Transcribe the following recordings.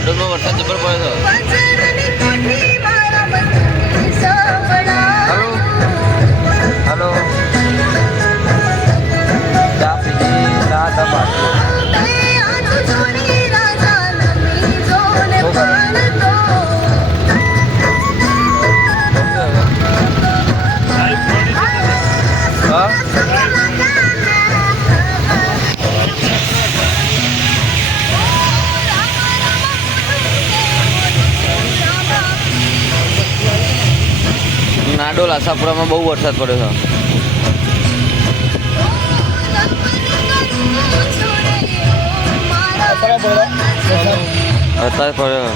નાડોલમાં વરસાદ જબર પડ્યો હતો. હલો ચા પીધી ચા દબા નાડોલ આશાપુરામાં બહુ વરસાદ પડ્યો છે. અત્યારે પડ્યો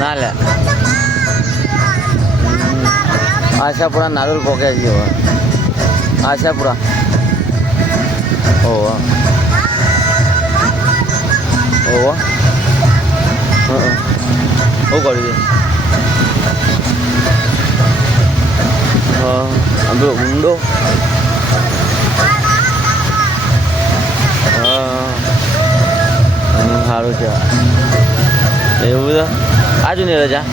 ના લે આશાપુરા નાડોલ પોક્યા ગયો આશાપુરા ઓહો ઓહો શું કરી દે પેલો ઊંડો સારું છે એવું બધું આજુ ને રજા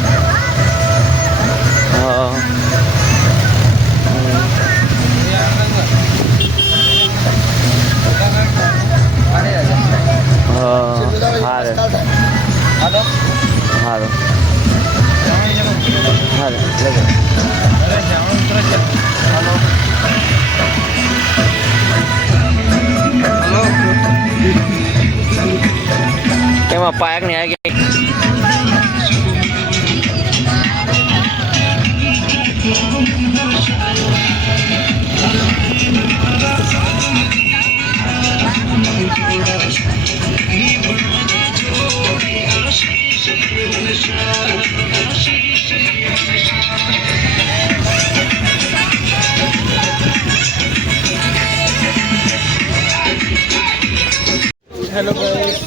સારું એમાં પાયક ને આવી ગઈ હેલો ગાઈસ,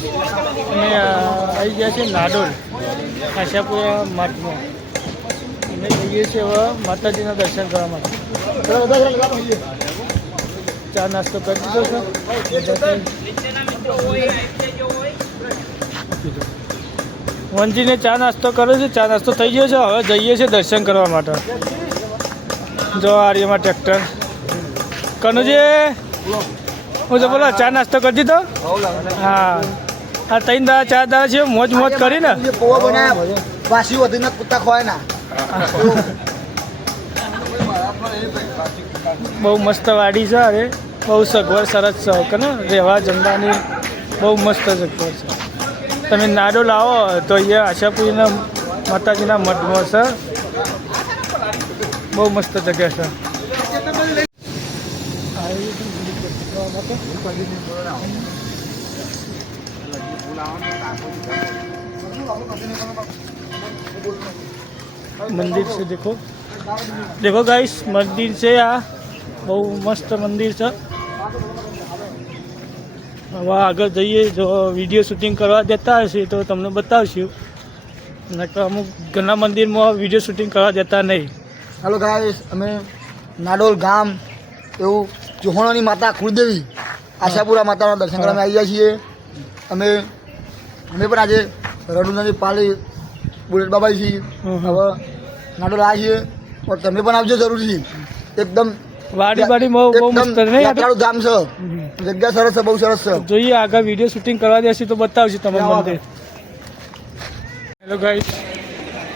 અમે આવી ગયા છીએ નાડોલ આશાપુરા મઠમાં. અમે જઈએ છીએ હવે માતાજીના દર્શન કરવા માટે. ચા નાસ્તો કરી દીધો છે. વંજીને ચા નાસ્તો કર્યો છે. ચા નાસ્તો થઈ ગયો છે. હવે જઈએ છીએ દર્શન કરવા માટે. જો આર્યમાં ટ્રેક્ટર કનુજી હું તો બોલો ચા નાસ્તો કરી દીધો. હા આ 3 દાડા 4 દાડા છે મોજ મોજ કરી ને વાસી વધીને કુત્તા ખવાય ના. બહુ મસ્ત વાડી છે. અરે બહુ સગવડ સરસ છે કે ને રહેવા જમવાની બહુ મસ્ત સગવડ છે. તમે નાડોલ આવો તો અહીંયા આશાપુરીના માતાજીના મઠમાં છે. બહુ મસ્ત જગ્યા છે. મંદિર છે દેખો દેખો ગાઈસ મંદિર છે. આ બહુ મસ્ત મંદિર છે. હવે આગળ જઈએ જો વિડીયો શૂટિંગ કરવા દેતા હશે તો તમને બતાવશું. નકર અમુક ઘણા મંદિરમાં વિડીયો શૂટિંગ કરવા દેતા નહીં. હાલો ગાઈસ, અમે નાડોલ ગામ એવું જોહોણોની માતા કુળદેવી આશાપુરા માતાના દર્શન કરવા આવી ગયા છીએ. અમે પણ આજે રડુનાની પાલી બુલેટ બાબા છીએ. હવે નાડોલ આવ્યા છીએ. તમે પણ આવજો જરૂરથી. એકદમ વાડી બહુ મસ્ત યાત્રાળુ ધામ છે. જગ્યા સરસ છે, બહુ સરસ છે. જોઈએ આગળ વિડીયો શૂટિંગ કરવા દેશે તો બતાવશે તમારું મંદિર. હેલો ગાઈસ,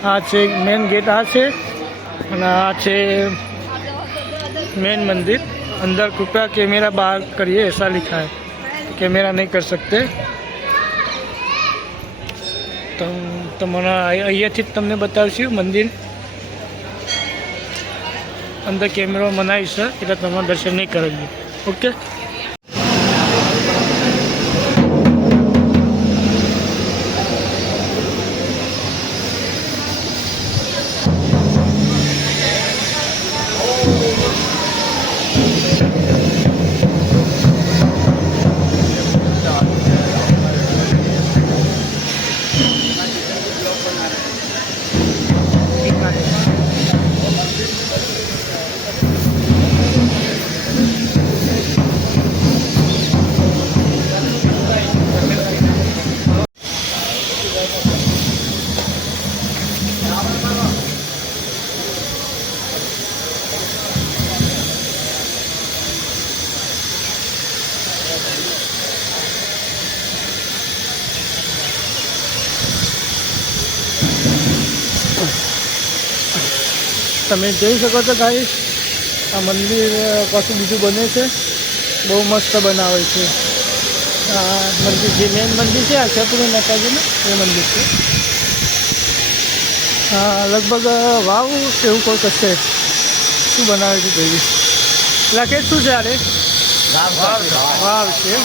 આ છે મેન ગેટ. આ છે અને આ છે मेन मंदिर. अंदर कृपया कैमरा बाहर करिए ऐसा लिखा है. कैमरा नहीं कर सकते. तो તમને અહીંયાથી જ તમને બતાવશું મંદિર. અંદર કેમેરો મનાવી છે એટલે તમારે દર્શન નહીં કરાવીએ. ઓકે. તમે જોઈ શકો છો ગાઈસ, આ મંદિર પાછું બીજું બને છે, બહુ મસ્ત બનાવે છે. આ મંદિર જે મેન મંદિર છે આશાપુરી માતાજીનું એ મંદિર છે. લગભગ વાવ એવું કોઈ કશે શું બનાવે છે જોઈએ. લાગે શું છે આરે વાવ છે.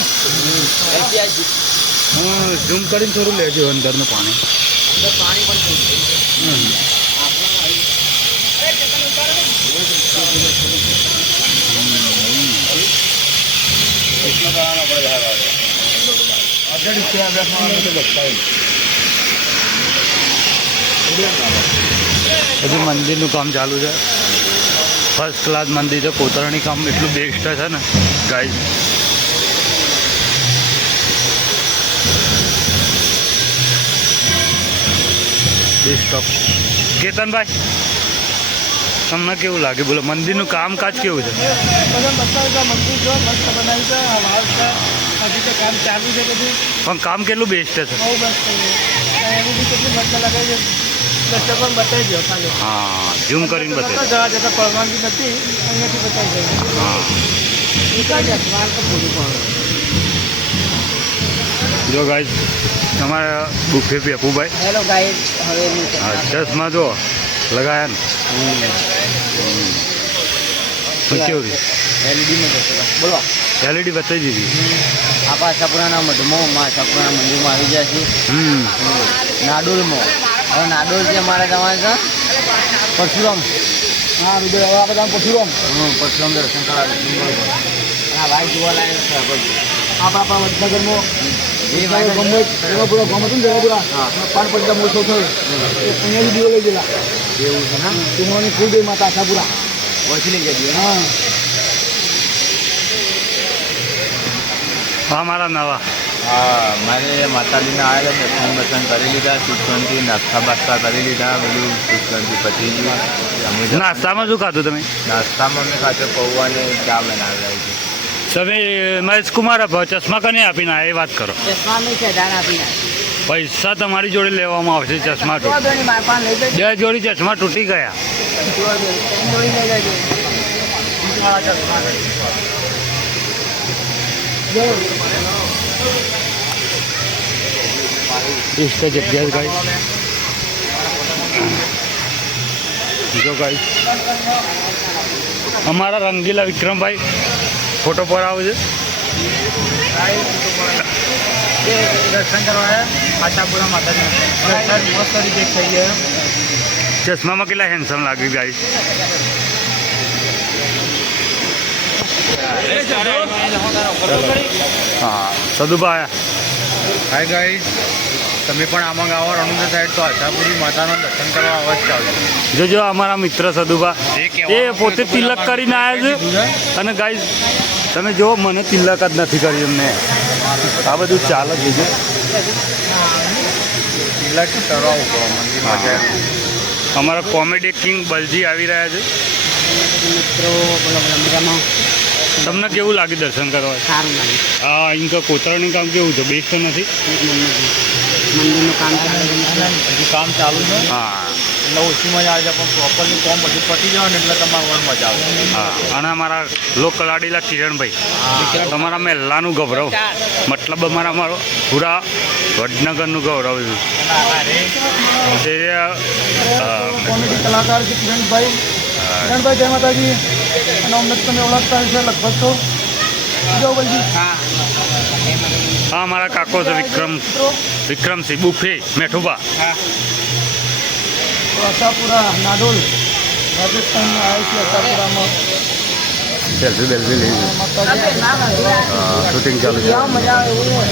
ઝૂમ કરીને થોડું લેજો અંદરનું પાણી. હજુ મંદિરનું કામ ચાલુ છે. ફર્સ્ટ ક્લાસ મંદિર છે. કોતરણી કામ એટલું બેસ્ટ છે ને ગાઈસ. Best of. કેતનભાઈ, તમને કેવું લાગે બોલો? મંદિરનું કામકાજ કેવું છે? બધા બતાવી મંદિર જો મસ્ત બનાવ્યું છે. આ વાવ છે, હજી તો કામ ચાલુ છે બધું. પણ કામ કેટલું બેસ્ટ છે? બહુ મસ્ત છે. એની બી કેટલી મસ્ત લાગે છે. દર્શક પણ બતાવી દો ખાલી. હા, ઝૂમ કરીને બતાવી. જવા જતા પરવાનગી નથી, અહીંયાથી બતાવી દે. હા, જો ગાઈસ તમારા બુફે પેપુભાઈ. હેલો ગાઈસ, હવે હા, ચશ્મા જો લગાયા ને. કેવું છે? એલઈડીમાં જશે બોલો. એલઈડી બતાવી દીધી. આપણા આશાપુરાના મધમાં આશાપુરાના મંદિરમાં આવી ગયા છીએ. નાડોલમાં. હવે નાડોલ છે અમારે તમારે છે પરશુરામ. હા વિજય, હવે આપણે પરશુરામ. પરશુરામ દર્શન કરાવે. હા ભાઈ જોવા લાયક છે. આપણા વડનગરમાં એમાં પૂરા ગામ હતું ને જવાપુરા, પાંચ પંચા મોટો થયો અહીંયાથી દીવો લઈ ગયેલા. એવું છે ને? તુમાની કુલદેવી માતા આશાપુરા વળથી લઈ જઈએ. હા હા, મારા નવા. હા, મારે માતાજીને આવેલા દર્શન કરી લીધા. સુખશાંતિ નાસ્તા બાસ્તા કરી લીધા. બધું સુખશાંતિ પતી ગયું. નાસ્તામાં શું ખાધું તમે? નાસ્તામાં મેં ખાતે પૌવાને ચા બનાવેલા છે. તમે મહેશ કુમાર ચશ્મા કને આપીને એ વાત કરો. ચશ્મા નહીં છે, દાન આપીને પૈસા તમારી જોડે લેવામાં આવશે. ચશ્મા તૂટી, મારા પાસે લઈ જજો. 2 જોડી ચશ્મા તૂટી ગયા. इष्ट जग्या गाइस. जो गाइस हमारा रंगीला विक्रम भाई फोटो पर आओ છે. દર્શન કરવા આશાપુરા માતાજી મસ્ત રીતે થઈ ગયા. ચશ્મામાં કેટલા હેન્ડસમ લાગ્યું ગાઈસ. હા, સદુભા. હાય ગાઈસ, તમે પણ આમાં ગાવા રણુજા સાઈડ તો આશાપુરી માતાના દર્શન કરવા અવશ્ય આવજો. જોજો અમારા મિત્ર સદુભા એ પોતે તિલક કરીને આવ્યા છે. અને ગાઈસ તમે જો મને તિલક જ નથી કરી એમને. આ બધું ચાલે છે. તિલક કરવાવું પડે મંદિરમાં જાય. અમારા કોમેડી કિંગ બલજી આવી રહ્યા છે. મિત્રો તમને કેવું લાગે દર્શન કરવા? સારું લાગે. હા, અહીં કોતરણી કામ કેવું છે? બેસ્ટ નથી? મંદિરનું કામ ચાલે હજુ કામ ચાલુ છે. હા, એટલે ઓછી મજા આવે છે, પણ પ્રોપરલી ફોર્મ બધું પતી જાય ને એટલે તમારે વર મજા આવે. હા. અને અમારા લોક કલાડીલા કિરણભાઈ, તમારા મહેલાનું ગૌરવ, મતલબ અમારો પૂરા વડનગરનું ગૌરવ છે. કોમેડી કલાકાર છે કિરણભાઈ. કિરણભાઈ જય માતાજી. અને અમને તમે ઓળખતા હશે લગભગ તો. જો બલજી. હા, અમારા કાકો છે વિક્રમસિંહ બુફે મેઠુબા. આશાપુરા નાડોલ રાજસ્થાનમાં આવે છે. આશાપુરામાં સેલ્ફી બેલ્ફી લઈ શૂટિંગ ચાલુ છે. મજા આવે એવું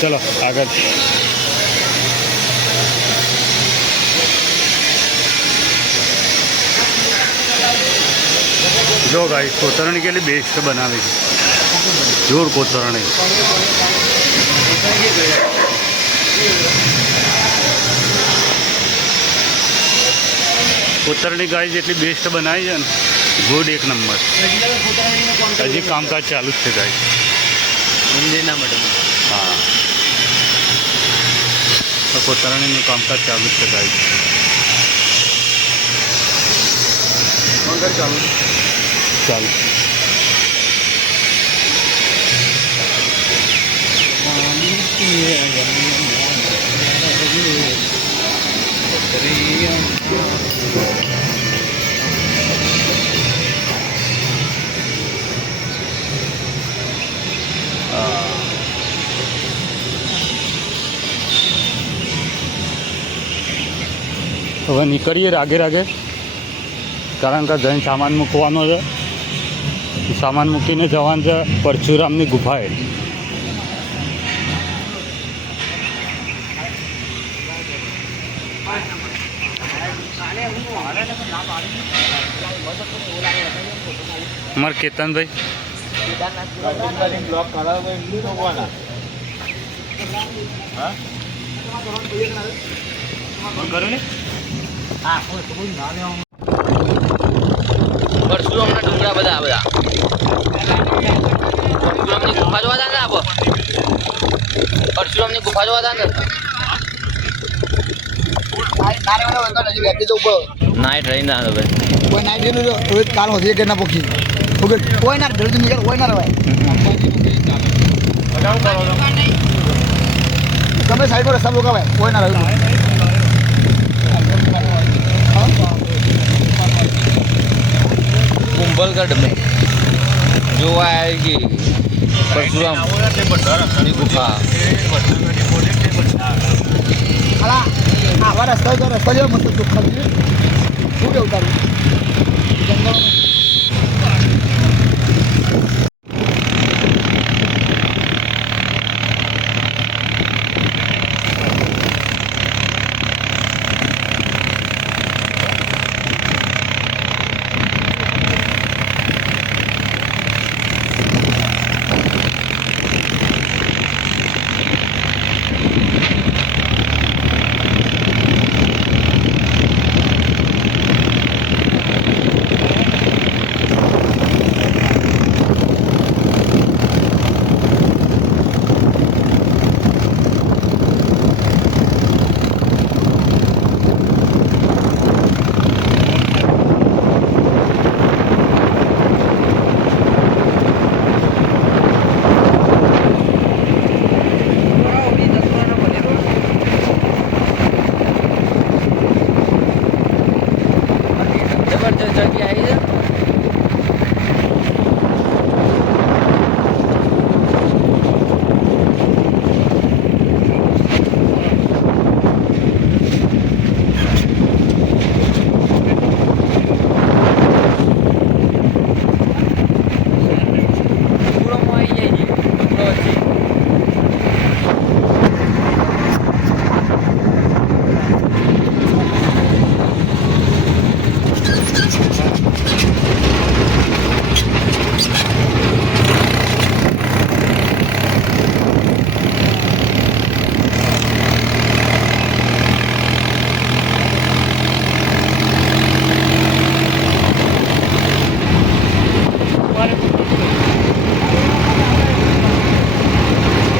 ચલો આગળ. જો ગાઈસ કોતરણી કેટલી બેસ્ટ બનાવી છે. જોર કોતરણી. કોતરણી ગાઈસ એટલી બેસ્ટ બનાવી છે ને ગુડ, એક નંબર. હજી કામકાજ ચાલુ જ છે ગાઈસ. મંદિરના મઢમાં. હા, તો કોતરણીનું કામકાજ ચાલુ જ છે ગાઈસ. ચાલુ. હવે નીકળીએ રાગે રાગે, કારણ કે જઈને સામાન મૂકવાનો છે. સામાન મૂકીને જવાનું છે પરશુરામની ગુફાએ. અમારે કેતનભાઈ બ્લોક કરાવે એટલું ભગવાના. હા કરું ને. પરશુરામના ડુંગરા બધા પરશુરામની ગુફા જોવા હતા ને આપો. પરશુરામની ગુફા જોવા હતા ને. નાઈટ રહી ના ભાઈ કોઈ નાઈટ જેનું રોજ કાલ હોતી કે ના પોખી કોઈ ના ડર નીકળ કોઈ ના રવાય. તમે સાઈડમાં રસ્તા રોકાવાય કોઈ ના રહ્યું. कुंभलगढ़ में जो आएगी परशुराम गुफा. આવા રસ્તા જેવો મસ્ત ચોખ્ખા છે. શું કેવું તારું? જંગલ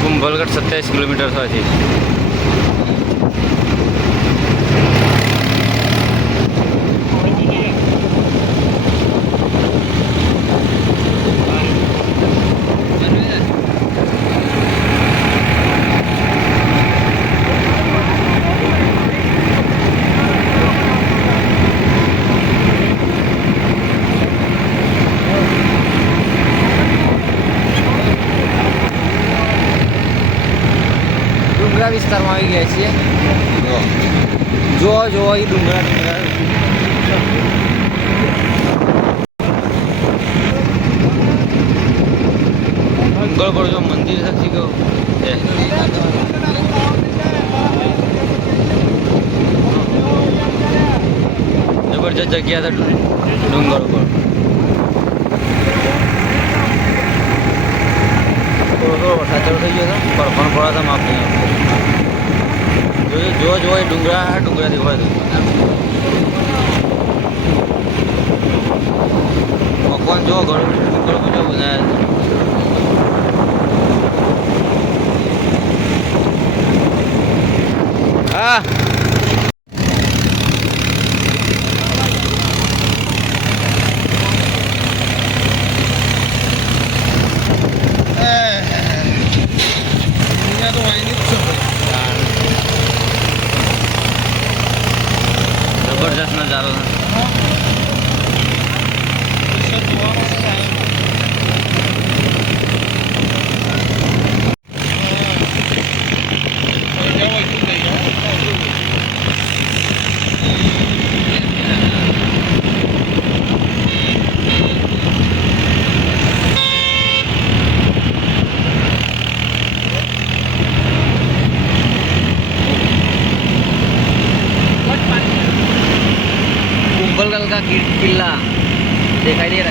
कुंभलगढ़ 27 किलोमीटर થવાથી. ડુંગરા વિસ્તારમાં આવી ગયા છીએ. જો જો એ ડુંગરા ડુંગર પર જો મંદિર નથી ગયું. જબરજસ્ત જગ્યા હતા ડુંગર ઉપર. થોડો વરસાદ ચાલુ થઈ ગયો હતો. પણ પડતા માપ નહીં આવતું. જો એ ડુંગરા દેખાય. મકાન જો ઘણું બધું બનાવ્યા છે. હા જબરજસ્ત નજારો છે. कुंभलगढ़ का किला दिखाई दे रहा है.